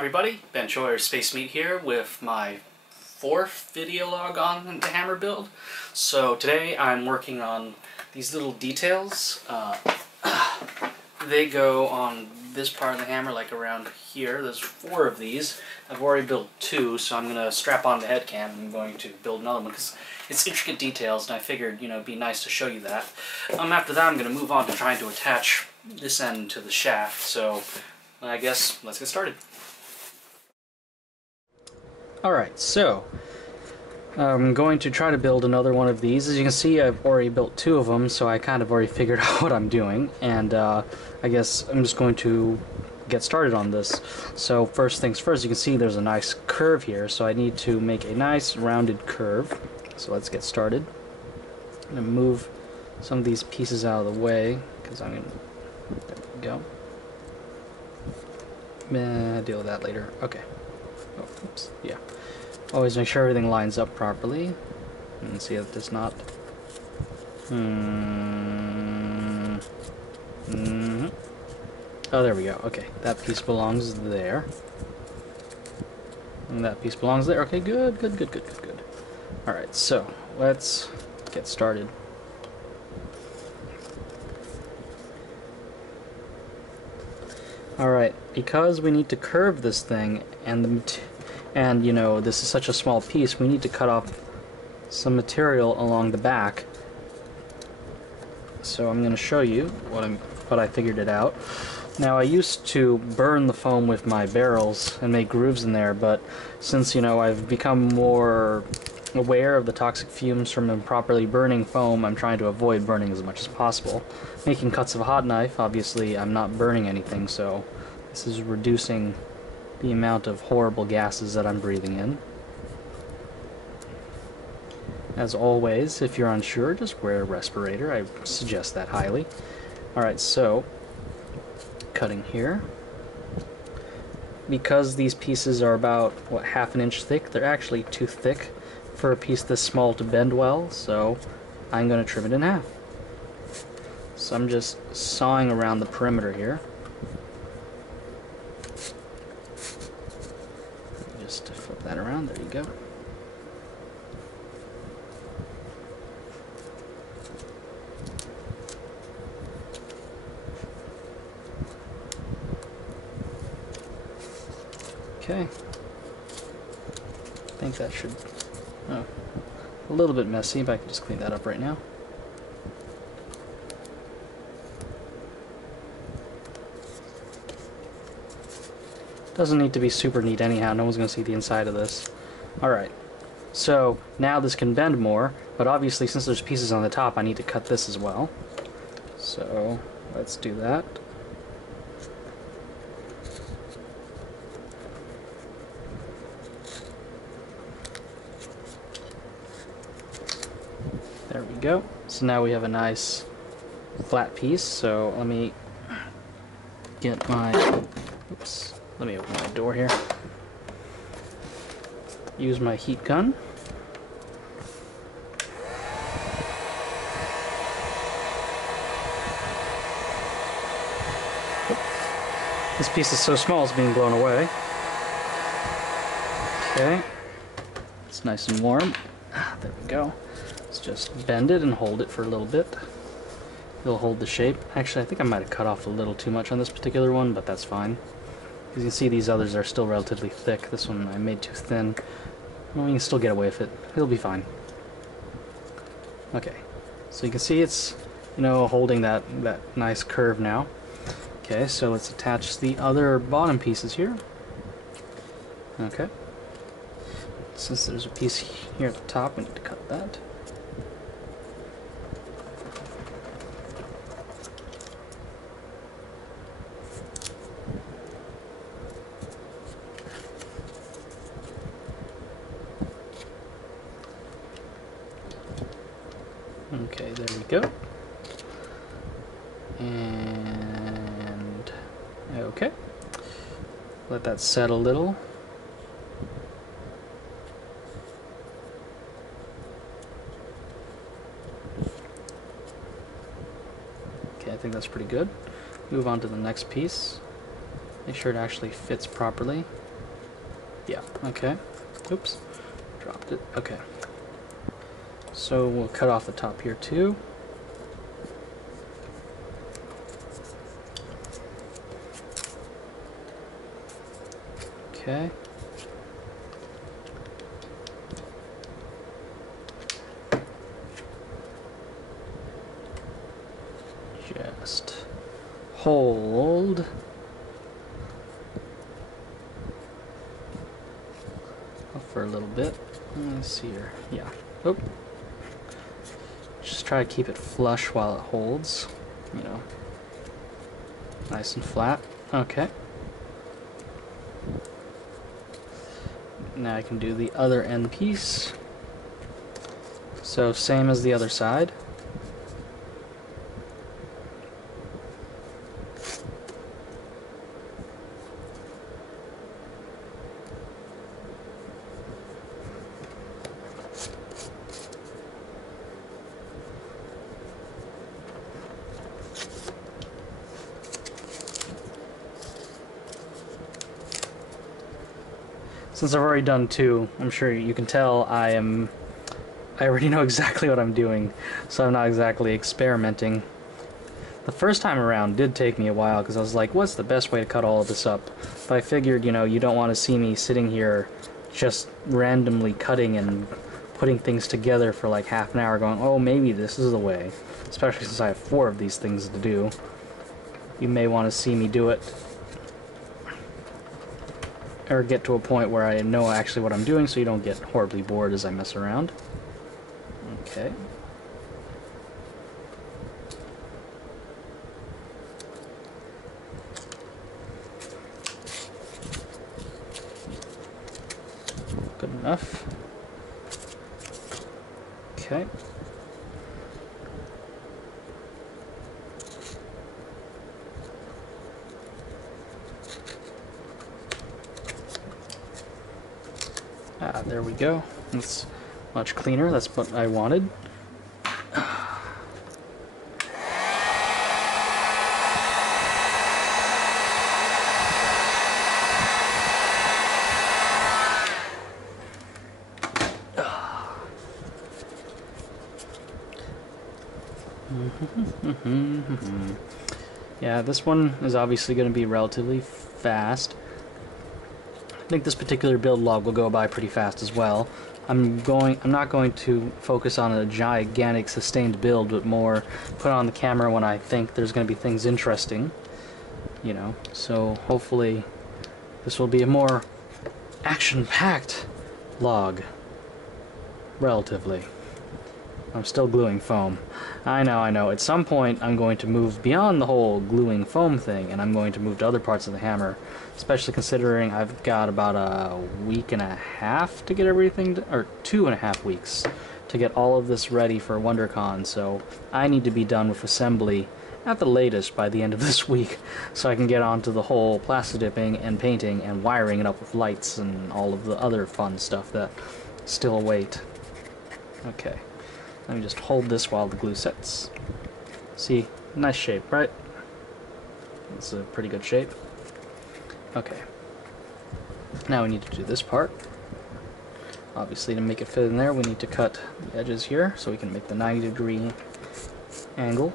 everybody, Ben Scheuer Space Meat here with my fourth video log on the hammer build. So today I'm working on these little details. They go on this part of the hammer, like around here. There's 4 of these. I've already built 2, so I'm going to strap on the head cam and I'm going to build another one because it's intricate details and I figured, it'd be nice to show you that. After that I'm going to move on to trying to attach this end to the shaft, so I guess let's get started. Alright, so I'm going to try to build another one of these. As you can see, I've already built 2 of them, so I kind of already figured out what I'm doing, and I guess I'm just going to get started on this. So first things first, you can see there's a nice curve here, so I need to make a nice rounded curve. So let's get started. I'm going to move some of these pieces out of the way, because I'm going to... There we go. Deal with that later. Okay. Oh, oops. Yeah. Always make sure everything lines up properly. And see if it does not. Oh, there we go. Okay, that piece belongs there. And that piece belongs there. Okay, good. Alright, so let's get started. Alright, because we need to curve this thing, and this is such a small piece, we need to cut off some material along the back. So I'm going to show you what I figured it out. Now, I used to burn the foam with my barrels and make grooves in there, but since I've become more aware of the toxic fumes from improperly burning foam, I'm trying to avoid burning as much as possible. Making cuts of a hot knife, obviously I'm not burning anything, so this is reducing the amount of horrible gases that I'm breathing in. As always, if you're unsure, just wear a respirator. I suggest that highly. Alright, so cutting here. Because these pieces are about, half an inch thick, they're actually too thick for a piece this small to bend well, so I'm going to trim it in half. So I'm just sawing around the perimeter here. Just to flip that around, there you go. Okay. I think that should... Oh, a little bit messy, but I can just clean that up right now. Doesn't need to be super neat anyhow, no one's going to see the inside of this. Alright, so now this can bend more, but obviously since there's pieces on the top I need to cut this as well. So let's do that. There we go. So now we have a nice flat piece, so let me get my... Oops. Let me open my door here. Use my heat gun. This piece is so small it's being blown away. Okay. It's nice and warm. There we go. Let's just bend it and hold it for a little bit. It'll hold the shape. Actually, I think I might have cut off a little too much on this particular one, but that's fine. As you can see, these others are still relatively thick. This one I made too thin. Well, we can still get away with it. It'll be fine. Okay. So you can see it's, holding that nice curve now. Okay, so let's attach the other bottom pieces here. Okay. Since there's a piece here at the top, we need to cut that. Okay, there we go. And okay. Let that set a little. Okay, I think that's pretty good. Move on to the next piece. Make sure it actually fits properly. Yeah, okay. Oops. Dropped it. Okay. So we'll cut off the top here too. Okay. Just hold. For a little bit. Let's see here. Yeah. Oh. Just try to keep it flush while it holds. You know. Nice and flat. Okay. Now I can do the other end piece. So same as the other side. Since I've already done two, I'm sure you can tell I already know exactly what I'm doing, so I'm not exactly experimenting. The first time around did take me a while, because I was like, what's the best way to cut all of this up? But I figured, you know, you don't want to see me sitting here just randomly cutting and putting things together for like half an hour going, oh, maybe this is the way. Especially since I have 4 of these things to do. You may want to see me do it, or get to a point where I know actually what I'm doing, so you don't get horribly bored as I mess around. Okay. Good enough. Okay. Ah, there we go. That's much cleaner. That's what I wanted. Yeah, this one is obviously going to be relatively fast. I think this particular build log will go by pretty fast as well. I'm not going to focus on a gigantic sustained build, but more put on the camera when I think there's going to be things interesting, you know. So hopefully this will be a more action-packed log, relatively. I'm still gluing foam. I know. At some point I'm going to move beyond the whole gluing foam thing, and I'm going to move to other parts of the hammer, especially considering I've got about a week and a half to get everything, or 2.5 weeks to get all of this ready for WonderCon, so I need to be done with assembly at the latest by the end of this week, so I can get on to the whole plaster dipping and painting and wiring it up with lights and all of the other fun stuff that still await. Okay. Let me just hold this while the glue sets. See, nice shape, right? It's a pretty good shape. Okay. Now we need to do this part. Obviously, to make it fit in there, we need to cut the edges here so we can make the 90-degree angle.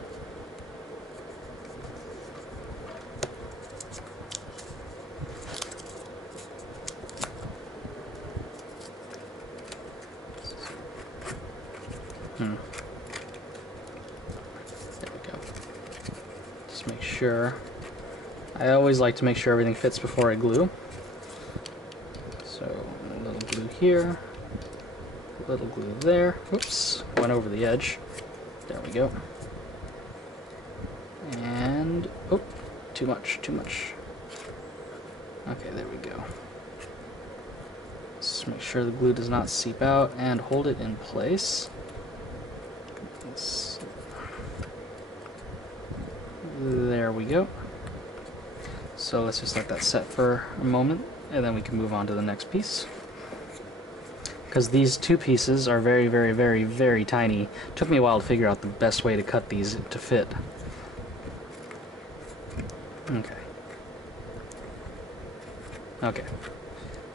There we go. Just make sure. I always like to make sure everything fits before I glue. So, a little glue here, a little glue there. Whoops, went over the edge. There we go. And, oh, too much. Okay, there we go. Just make sure the glue does not seep out and hold it in place. There we go. So let's just let that set for a moment, and then we can move on to the next piece. Because these two pieces are very, very, very, very tiny. It took me a while to figure out the best way to cut these to fit. Okay. Okay.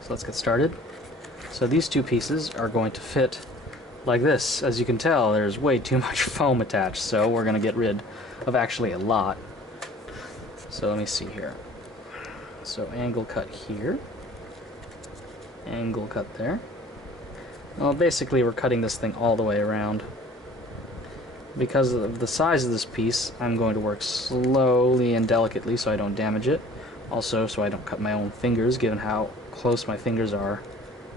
So So let's get started. So these two pieces are going to fit like this. As you can tell, there's way too much foam attached, so we're going to get rid of actually a lot. So let me see here. So angle cut here, angle cut there. Well, basically we're cutting this thing all the way around. Because of the size of this piece, I'm going to work slowly and delicately so I don't damage it. Also, so I don't cut my own fingers, given how close my fingers are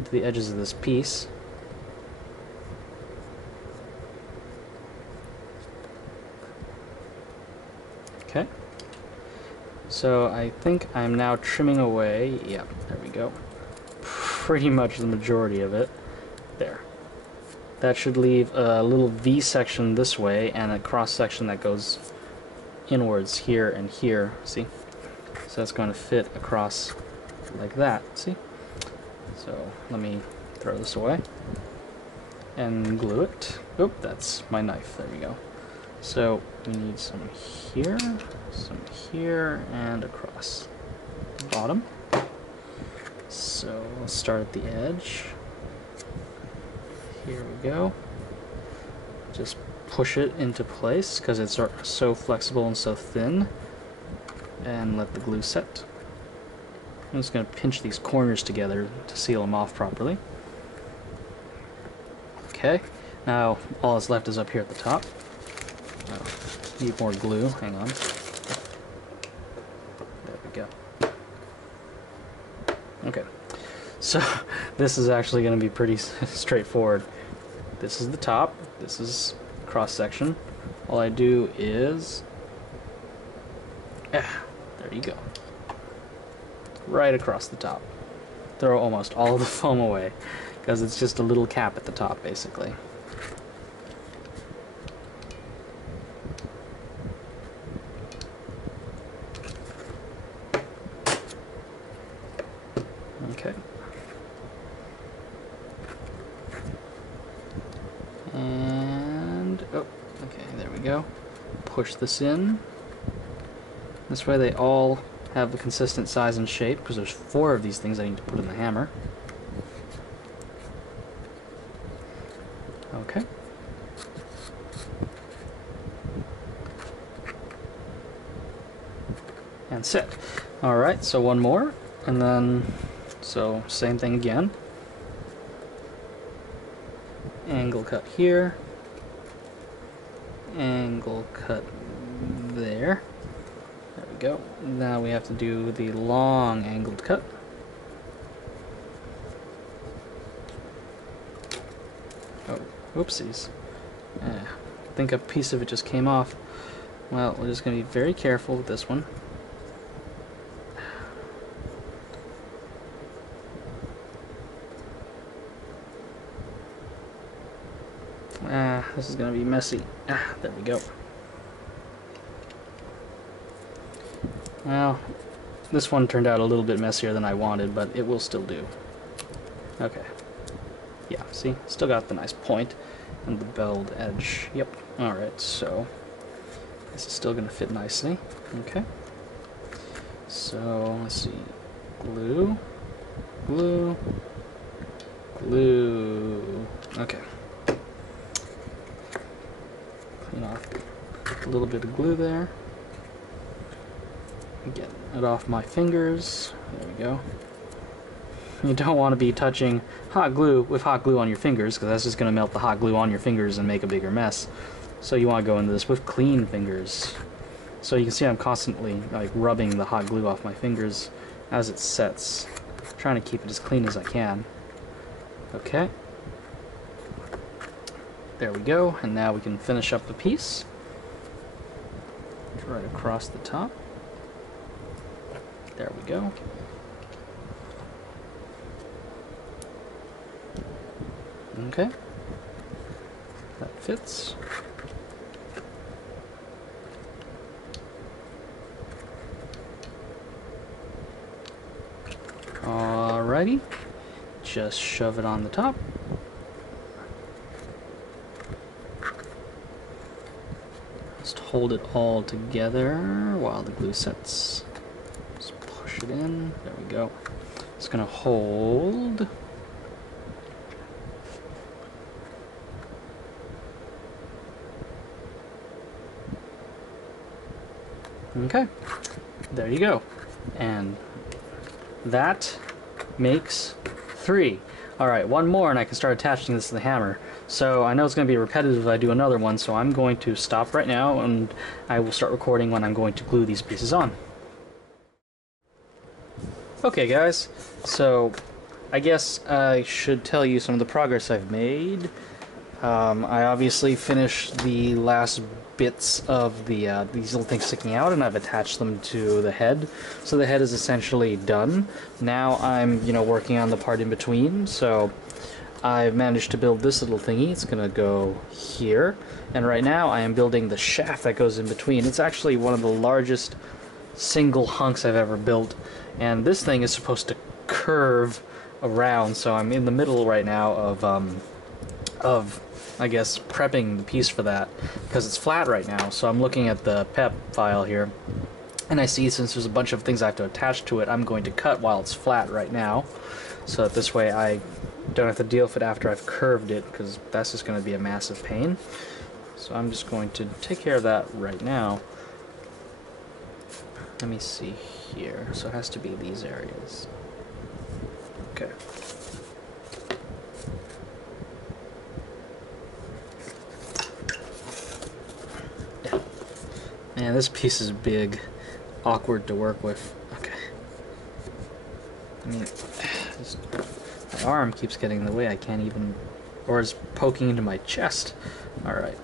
to the edges of this piece. Okay. So I think I'm now trimming away, yeah, there we go, pretty much the majority of it. There. That should leave a little V section this way and a cross section that goes inwards here and here, see? So that's going to fit across like that, see? So let me throw this away and glue it. Oop, that's my knife, there we go. So we need some here, and across the bottom. So we'll start at the edge. Here we go. Just push it into place because it's so flexible and so thin. And let the glue set. I'm just going to pinch these corners together to seal them off properly. Okay, now all that's left is up here at the top. Oh, need more glue, hang on. There we go. Okay, so this is actually going to be pretty straightforward. This is the top, this is cross section. All I do is, there you go, right across the top. Throw almost all of the foam away because it's just a little cap at the top basically. Okay. And, oh, okay, there we go. Push this in. This way they all have the consistent size and shape, because there's 4 of these things I need to put in the hammer. Okay. And set. Alright, so one more, and then, so same thing again. Angle cut here, angle cut there. There we go. Now we have to do the long angled cut. Oh, whoopsies. I think a piece of it just came off. Well, we're just going to be very careful with this one. This is going to be messy. There we go. Well, this one turned out a little bit messier than I wanted, but it will still do. Okay. Yeah, see? Still got the nice point and the belled edge. Yep. Alright, so this is still going to fit nicely. Okay. So, let's see. Glue. Glue. Glue. Okay. Clean off a little bit of glue there. Get it off my fingers. There we go. You don't want to be touching hot glue with hot glue on your fingers, because that's just going to melt the hot glue on your fingers and make a bigger mess. So you want to go into this with clean fingers. So you can see I'm constantly like rubbing the hot glue off my fingers as it sets, trying to keep it as clean as I can. Okay. There we go, and now we can finish up the piece. Right across the top. There we go. Okay. That fits. Alrighty. Just shove it on the top. Just hold it all together while the glue sets. Just push it in. There we go. It's gonna hold. Okay, there you go. And that makes 3. Alright, one more and I can start attaching this to the hammer. So I know it's going to be repetitive if I do another one, so I'm going to stop right now and I will start recording when I'm going to glue these pieces on. Okay guys, so I guess I should tell you some of the progress I've made. I obviously finished the last bits of the these little things sticking out, and I've attached them to the head. So the head is essentially done. Now I'm, working on the part in between. So I've managed to build this little thingy. It's gonna go here, and right now I am building the shaft that goes in between. It's actually one of the largest single hunks I've ever built, and this thing is supposed to curve around. So I'm in the middle right now of I guess prepping the piece for that, because it's flat right now. So I'm looking at the PEP file here, and I see since there's a bunch of things I have to attach to it, I'm going to cut while it's flat right now, so that this way I don't have to deal with it after I've curved it, because that's just going to be a massive pain. So I'm just going to take care of that right now. Let me see here. So it has to be these areas. Okay. Man, this piece is big. Awkward to work with. Okay. I mean, my arm keeps getting in the way. I can't even... Or it's poking into my chest. Alright.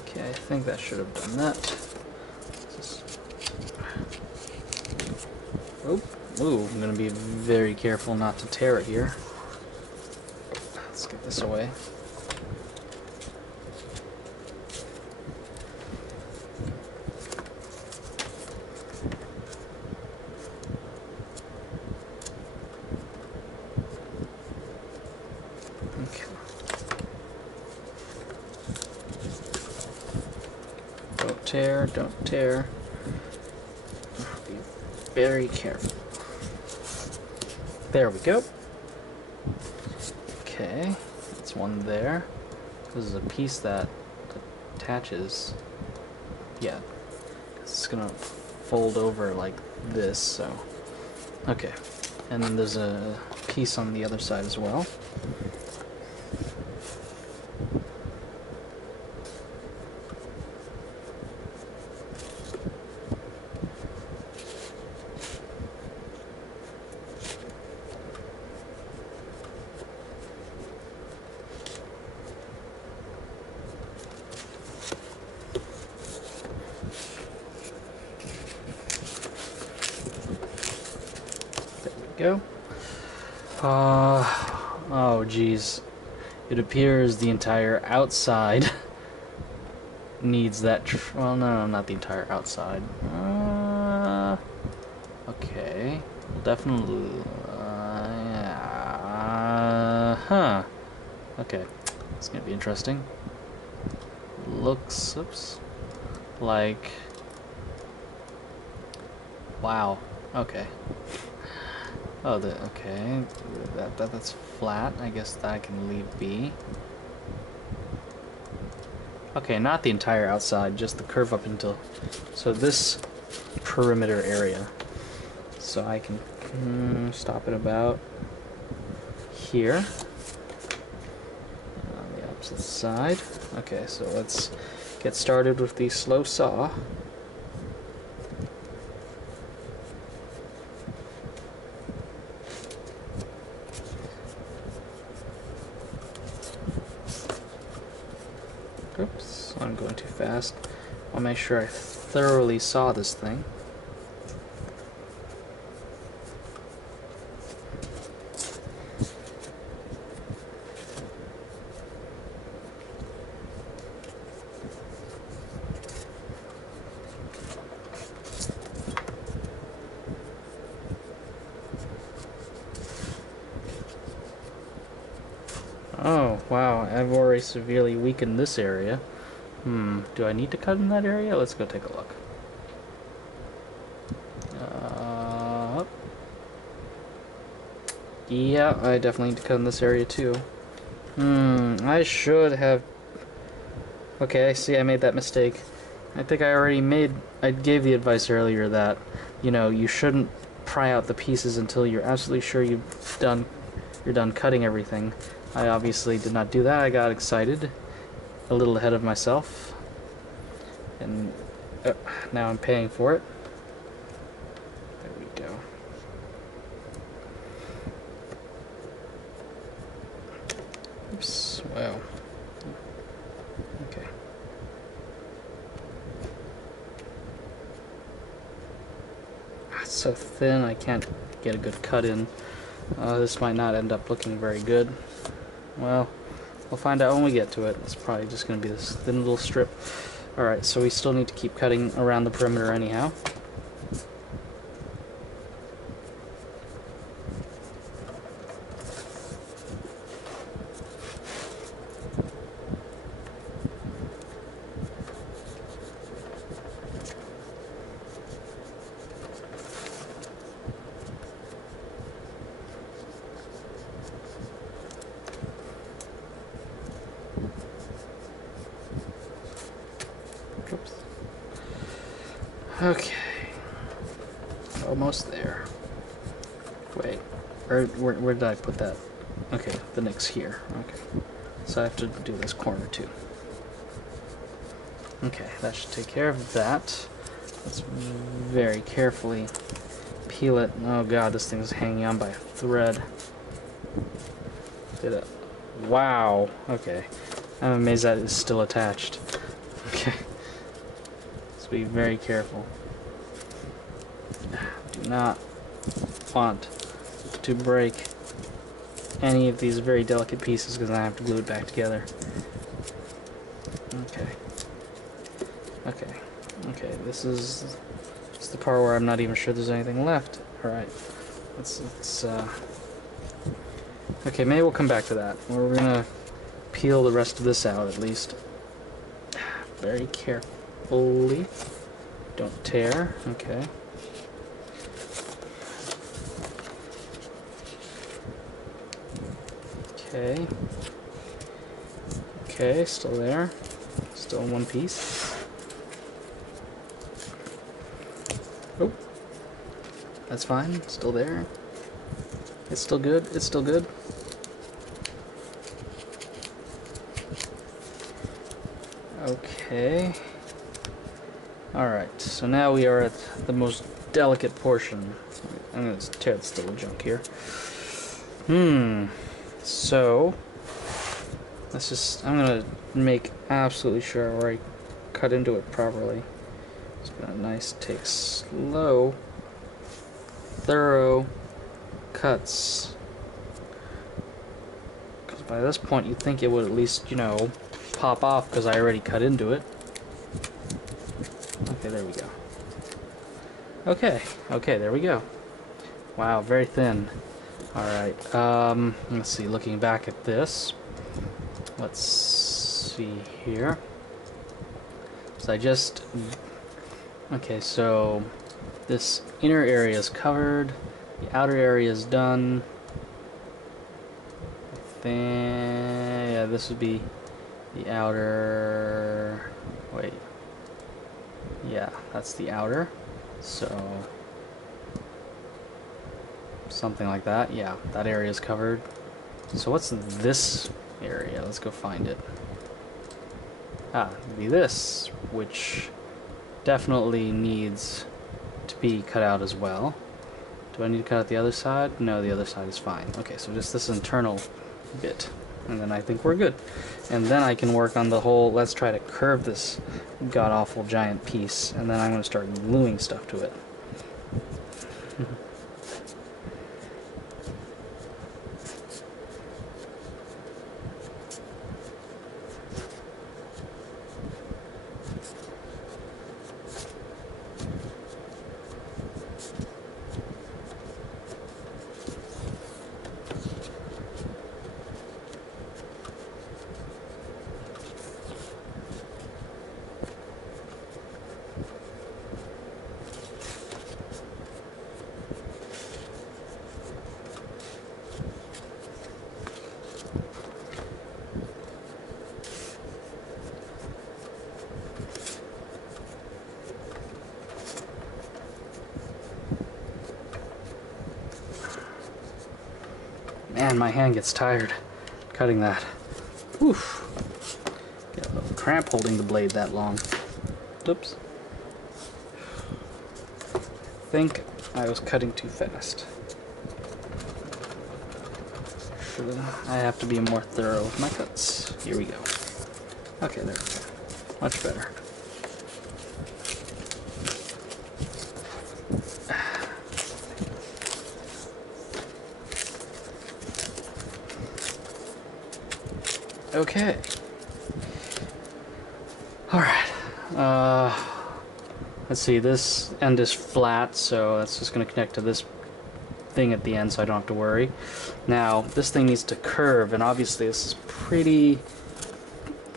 Okay, I think that should have done that. Oh. Ooh, I'm gonna be very careful not to tear it here. Let's get this away. Okay. Don't tear, don't tear. Be very careful. There we go. Okay, that's one there. This is a piece that attaches. Yeah, it's gonna fold over like this, so. Okay, and then there's a piece on the other side as well. Go. Oh geez. It appears the entire outside needs that well, no, not the entire outside. Okay. Definitely. Huh. Okay. It's gonna be interesting. Looks, oops, like... Wow. Okay. Oh, okay. That's flat. I guess that I can leave be. Okay, not the entire outside, just the curve up until... So this perimeter area. So I can stop it about here. And on the opposite side. Okay, so let's get started with the slow saw. Oops, I'm going too fast. I'll make sure I thoroughly saw this thing. Oh, wow, I've already severely weakened this area. Do I need to cut in that area? Let's go take a look. Yeah, I definitely need to cut in this area too. I should have... Okay, I see I made that mistake. I think I gave the advice earlier that, you know, you shouldn't pry out the pieces until you're absolutely sure you're done cutting everything. I obviously did not do that. I got excited, a little ahead of myself, and now I'm paying for it. There we go. Oops, wow. Okay. It's so thin I can't get a good cut in. This might not end up looking very good. Well, we'll find out when we get to it. It's probably just going to be this thin little strip. Alright, so we still need to keep cutting around the perimeter anyhow. Oops. Okay. Almost there. Wait. Where did I put that? Okay, the nick's here. Okay. So I have to do this corner too. Okay, that should take care of that. Let's very carefully peel it. Oh god, this thing's hanging on by a thread. Did it? Wow. Okay. I'm amazed that it's still attached. Okay. Let's be very careful. Do not want to break any of these very delicate pieces because I have to glue it back together. Okay. Okay. Okay, this is the part where I'm not even sure there's anything left. Alright. Let's okay, maybe we'll come back to that. We're gonna peel the rest of this out at least. Very carefully. Don't tear. Okay. Okay. Okay, still there. Still in one piece. Oh. That's fine. Still there. It's still good. It's still good. Okay. Alright, so now we are at the most delicate portion. I'm going to tear this little junk here. So, I'm going to make absolutely sure where I cut into it properly. It's going to take slow, thorough cuts. Because by this point you'd think it would at least, you know, pop off because I already cut into it. Okay, there we go. Okay, okay, there we go. Wow, very thin. Alright, let's see, looking back at this. Let's see here. So okay, so this inner area is covered, the outer area is done. Then, yeah, this would be the outer, wait. Yeah, that's the outer. So something like that. Yeah, that area is covered. So what's this area? Let's go find it. Ah, it'd be this, which definitely needs to be cut out as well. Do I need to cut out the other side? No, the other side is fine. Okay, so just this internal bit. And then I think we're good. And then I can work on the whole, let's try to curve this god-awful giant piece. And then I'm going to start gluing stuff to it. Man, my hand gets tired cutting that. Oof. Get a little cramp holding the blade that long. Oops. I think I was cutting too fast. I have to be more thorough with my cuts. Here we go. Okay, there we go. Much better. Okay. Alright. Let's see, this end is flat, so that's just going to connect to this thing at the end so I don't have to worry. Now, this thing needs to curve, and obviously this is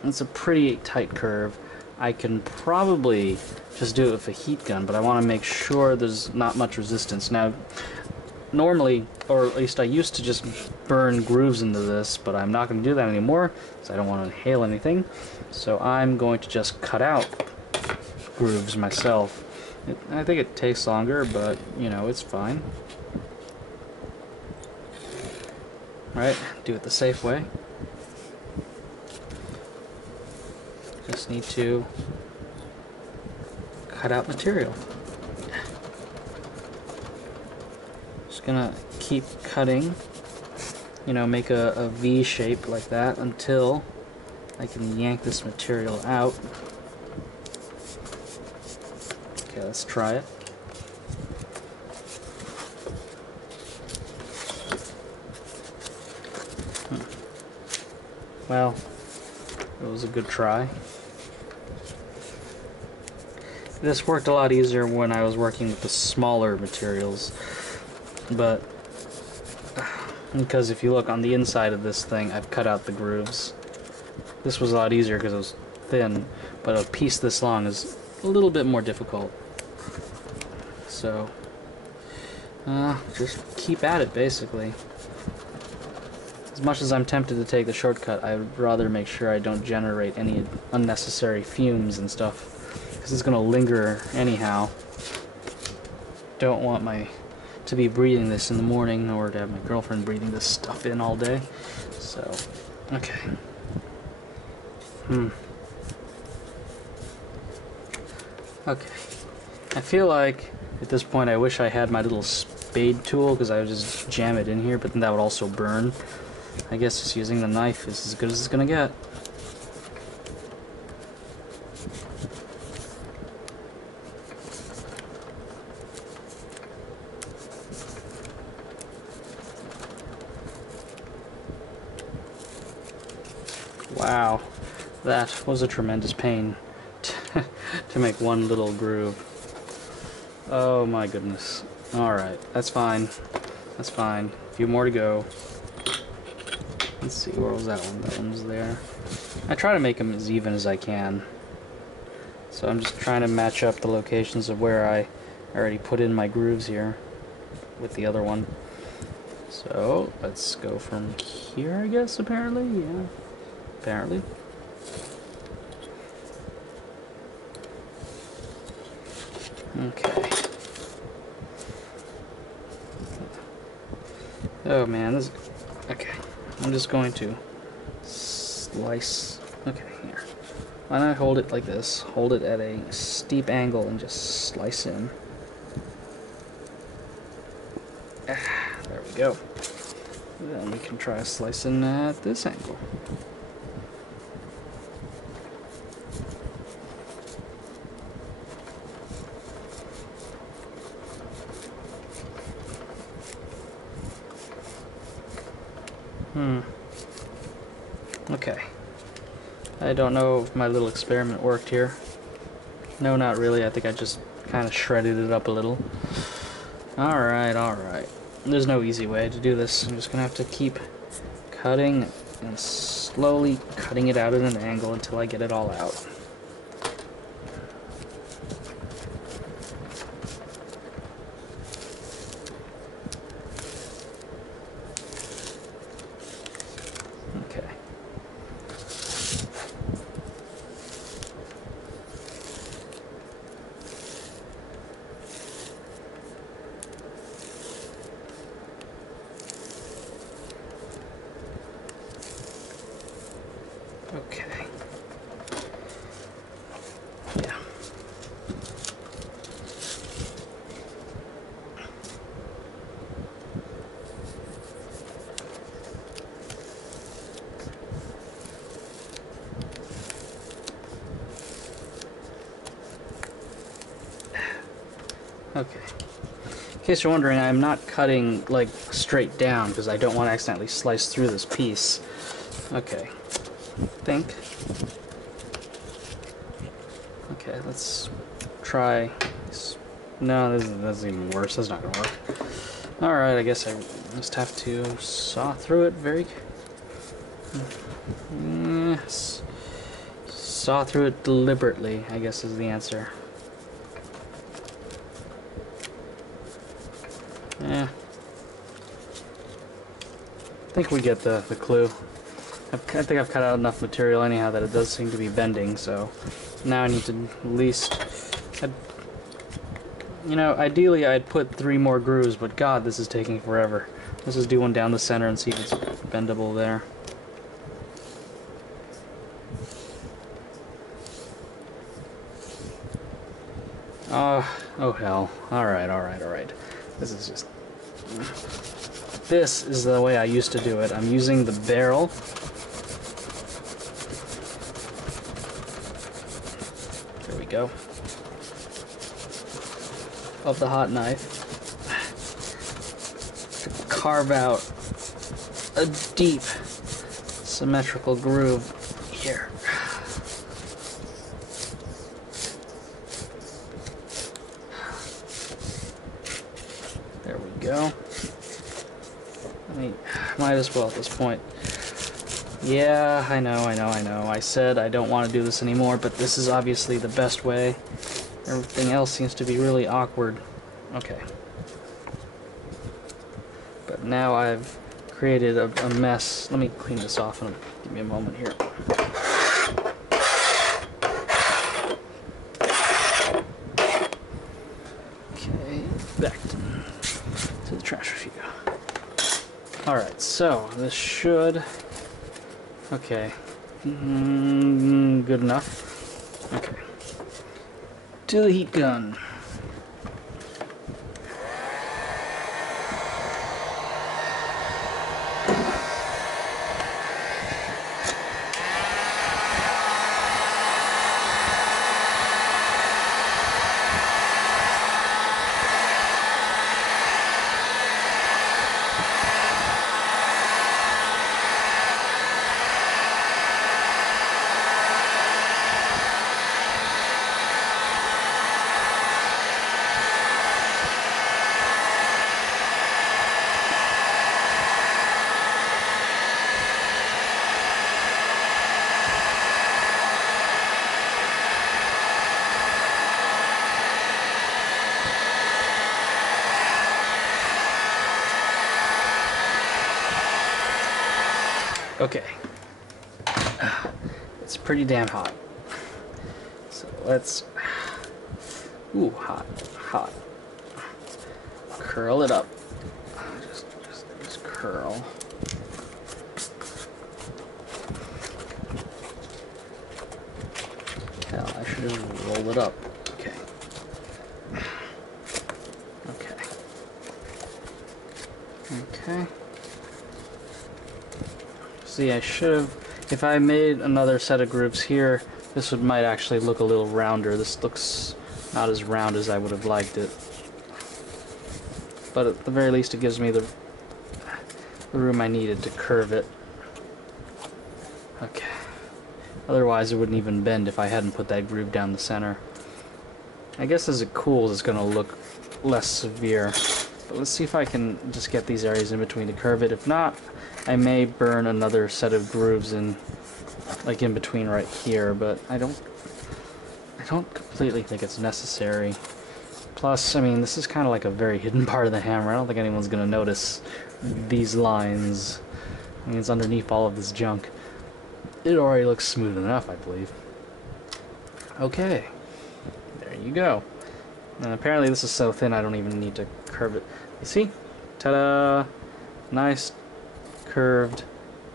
it's a pretty tight curve. I can probably just do it with a heat gun, but I want to make sure there's not much resistance. Now, normally, or at least I used to just burn grooves into this, but I'm not going to do that anymore, because I don't want to inhale anything. So I'm going to just cut out grooves myself. I think it takes longer, but, you know, it's fine. Right? Do it the safe way. Just need to cut out material. Just gonna keep cutting, you know, make a V shape like that until I can yank this material out. Okay, let's try it. Well, it was a good try. This worked a lot easier when I was working with the smaller materials, but because if you look on the inside of this thing, I've cut out the grooves. This was a lot easier because it was thin, but a piece this long is a little bit more difficult. So, just keep at it, basically. As much as I'm tempted to take the shortcut, I would rather make sure I don't generate any unnecessary fumes and stuff, because it's going to linger anyhow. Don't want to be breathing this in the morning, or to have my girlfriend breathing this stuff in all day. So, okay. Okay. I feel like at this point I wish I had my little spade tool, because I would just jam it in here, but then that would also burn. I guess just using the knife is as good as it's gonna get. Wow, that was a tremendous pain to make one little groove. Oh my goodness. Alright, that's fine. That's fine. A few more to go. Let's see, where was that one? That one's there. I try to make them as even as I can. So I'm just trying to match up the locations of where I already put in my grooves here with the other one. So let's go from here, I guess, apparently. Yeah, apparently. Okay. Oh man, this. Okay. I'm just going to slice. Okay, here. Why not hold it like this? Hold it at a steep angle and just slice in. There we go. Then we can try slicing at this angle. Okay. I don't know if my little experiment worked here. No, not really. I think I just kind of shredded it up a little. Alright, alright. There's no easy way to do this. I'm just going to have to keep cutting and slowly cutting it out at an angle until I get it all out. Okay. Okay. In case you're wondering, I'm not cutting like straight down because I don't want to accidentally slice through this piece. Okay. Think. Okay, let's try. No, that's even worse. That's not gonna work. Alright, I guess I just have to saw through it very... Yes. Saw through it deliberately, I guess is the answer. Yeah. I think we get the clue. I think I've cut out enough material anyhow that it does seem to be bending, so now I need to at least... You know, ideally I'd put 3 more grooves, but god, this is taking forever. Let's just do one down the center and see if it's bendable there. Oh hell. Alright. This is just... This is the way I used to do it. I'm using the barrel. There we go. Of the hot knife to carve out a deep symmetrical groove here. There we go. I mean, might as well at this point. Yeah, I know. I said I don't want to do this anymore, but this is obviously the best way. Everything else seems to be really awkward. Okay. But now I've created a mess. Let me clean this off and give me a moment here. Okay, back to the trash review. Alright, so this should... Okay. Good enough. Okay. To the heat gun. Okay. It's pretty damn hot. So let's... Ooh, hot. Curl it up. Just curl. Hell, I should have rolled it up. Okay. Okay. See, I should have, if I made another set of grooves here, this might actually look a little rounder. This looks not as round as I would have liked it. But at the very least it gives me the room I needed to curve it. Okay. Otherwise it wouldn't even bend if I hadn't put that groove down the center. I guess as it cools it's going to look less severe. But let's see if I can just get these areas in between to curve it. If not, I may burn another set of grooves in, like in between right here, but I don't completely think it's necessary. Plus, I mean, this is kind of like a very hidden part of the hammer. I don't think anyone's going to notice these lines. I mean, it's underneath all of this junk. It already looks smooth enough, I believe. Okay, there you go. And apparently this is so thin I don't even need to curve it. You see? Ta-da! Nice curved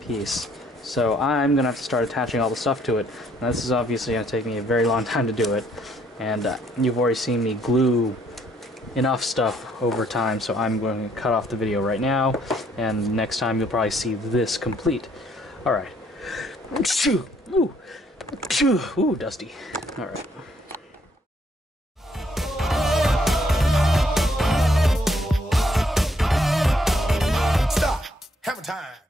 piece. So I'm gonna have to start attaching all the stuff to it. Now this is obviously gonna take me a very long time to do it, and you've already seen me glue enough stuff over time, so I'm going to cut off the video right now, and next time you'll probably see this complete. Alright. Ooh, dusty. Alright. Hammer time.